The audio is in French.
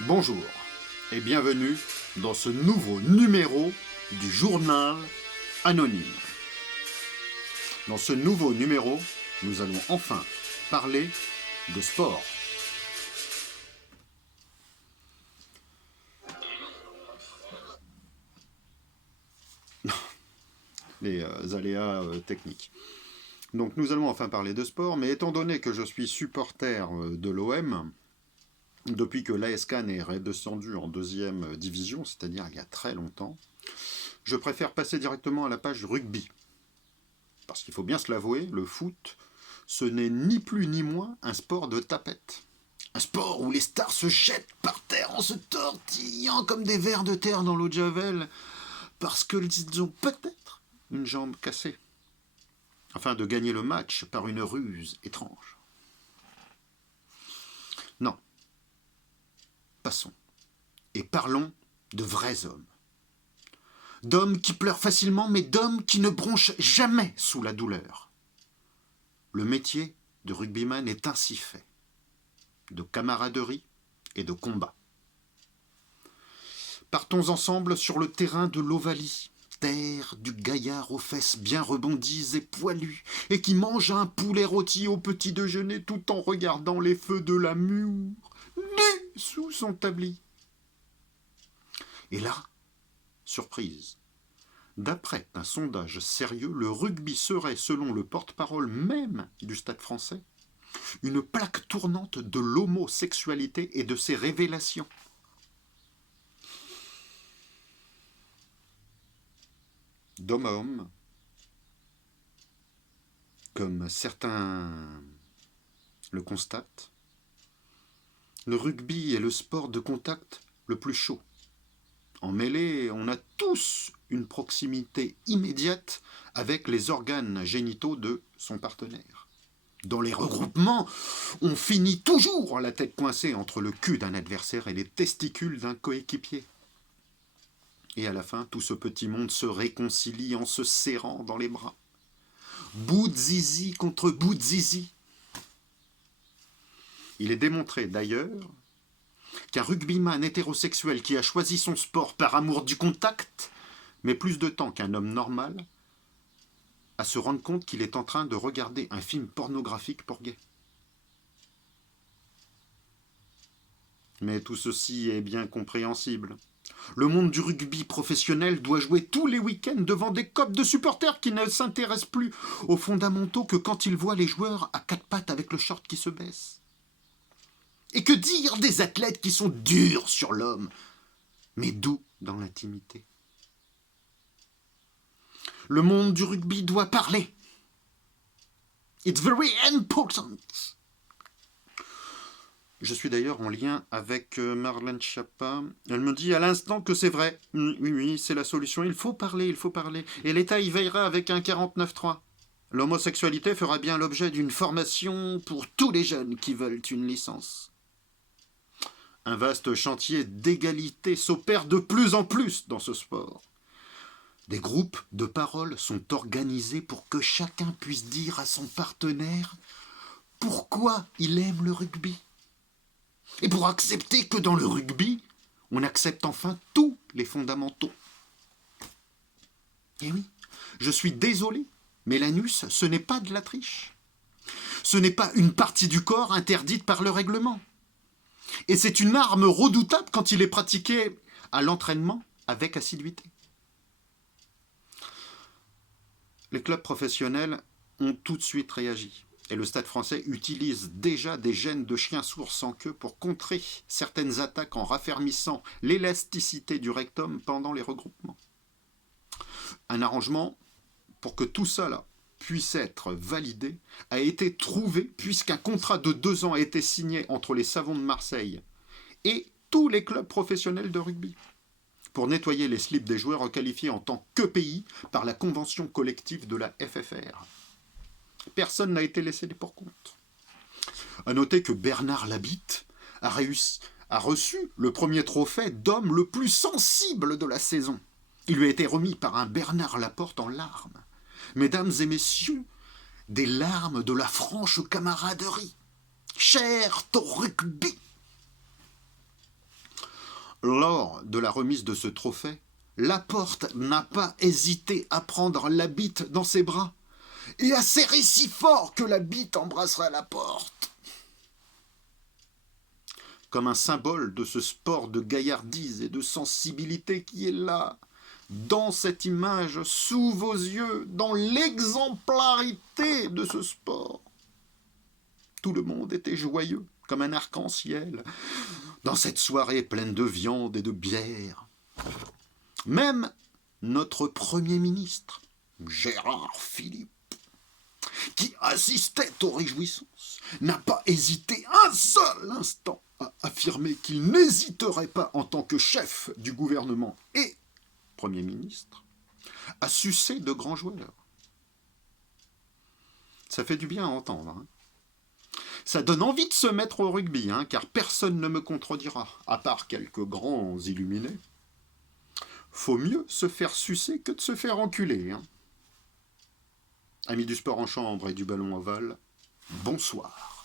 Bonjour et bienvenue dans ce nouveau numéro du journal anonyme. Dans ce nouveau numéro, nous allons enfin parler de sport. Les aléas techniques. Donc nous allons enfin parler de sport, mais étant donné que je suis supporter de l'OM, depuis que l'AS Cannes est redescendu en deuxième division, c'est-à-dire il y a très longtemps, je préfère passer directement à la page rugby. Parce qu'il faut bien se l'avouer, le foot, ce n'est ni plus ni moins un sport de tapette. Un sport où les stars se jettent par terre en se tortillant comme des vers de terre dans l'eau de Javel, parce qu'ils ont peut-être une jambe cassée, afin de gagner le match par une ruse étrange. Non. Passons et parlons de vrais hommes. D'hommes qui pleurent facilement, mais d'hommes qui ne bronchent jamais sous la douleur. Le métier de rugbyman est ainsi fait, de camaraderie et de combat. Partons ensemble sur le terrain de l'Ovalie, terre du gaillard aux fesses bien rebondies et poilues, et qui mange un poulet rôti au petit déjeuner tout en regardant les feux de la mûre, nu sous son tablier. Et là, surprise, d'après un sondage sérieux, le rugby serait, selon le porte-parole même du Stade français, une plaque tournante de l'homosexualité et de ses révélations. D'homme à homme, comme certains le constatent, le rugby est le sport de contact le plus chaud. En mêlée, on a tous une proximité immédiate avec les organes génitaux de son partenaire. Dans les regroupements, on finit toujours la tête coincée entre le cul d'un adversaire et les testicules d'un coéquipier. Et à la fin, tout ce petit monde se réconcilie en se serrant dans les bras. Bout de zizi contre bout de zizi. Il est démontré d'ailleurs qu'un rugbyman hétérosexuel qui a choisi son sport par amour du contact met plus de temps qu'un homme normal à se rendre compte qu'il est en train de regarder un film pornographique pour gays. Mais tout ceci est bien compréhensible. Le monde du rugby professionnel doit jouer tous les week-ends devant des copes de supporters qui ne s'intéressent plus aux fondamentaux que quand ils voient les joueurs à quatre pattes avec le short qui se baisse. Et que dire des athlètes qui sont durs sur l'homme, mais doux dans l'intimité. Le monde du rugby doit parler. It's very important. Je suis d'ailleurs en lien avec Marlène Schiappa. Elle me dit à l'instant que c'est vrai. Oui, c'est la solution. Il faut parler. Et l'État y veillera avec un 49.3. L'homosexualité fera bien l'objet d'une formation pour tous les jeunes qui veulent une licence. Un vaste chantier d'égalité s'opère de plus en plus dans ce sport. Des groupes de parole sont organisés pour que chacun puisse dire à son partenaire pourquoi il aime le rugby. Et pour accepter que dans le rugby, on accepte enfin tous les fondamentaux. Et oui, je suis désolé, mais l'anus, ce n'est pas de la triche. Ce n'est pas une partie du corps interdite par le règlement. Et c'est une arme redoutable quand il est pratiqué à l'entraînement avec assiduité. Les clubs professionnels ont tout de suite réagi. Et le Stade français utilise déjà des gènes de chiens sourds sans queue pour contrer certaines attaques en raffermissant l'élasticité du rectum pendant les regroupements. Un arrangement pour que tout ça puisse être validé a été trouvé puisqu'un contrat de 2 ans a été signé entre les Savons de Marseille et tous les clubs professionnels de rugby pour nettoyer les slips des joueurs requalifiés en tant que pays par la convention collective de la FFR. Personne n'a été laissé pour compte. A noter que Bernard Labitte a reçu le premier trophée d'homme le plus sensible de la saison. Il lui a été remis par un Bernard Laporte en larmes. Mesdames et messieurs, des larmes de la franche camaraderie. Cher ton rugby. Lors de la remise de ce trophée, Laporte n'a pas hésité à prendre la bite dans ses bras et à serrer si fort que la bite embrassera la porte. Comme un symbole de ce sport de gaillardise et de sensibilité qui est là, dans cette image, sous vos yeux, dans l'exemplarité de ce sport. Tout le monde était joyeux, comme un arc-en-ciel, dans cette soirée pleine de viande et de bière. Même notre Premier ministre, Gérard Philippe, qui assistait aux réjouissances, n'a pas hésité un seul instant à affirmer qu'il n'hésiterait pas, en tant que chef du gouvernement et Premier ministre, à sucer de grands joueurs. Ça fait du bien à entendre. Hein. Ça donne envie de se mettre au rugby, hein, car personne ne me contredira, à part quelques grands illuminés. Faut mieux se faire sucer que de se faire enculer. Hein. Amis du sport en chambre et du ballon ovale, bonsoir.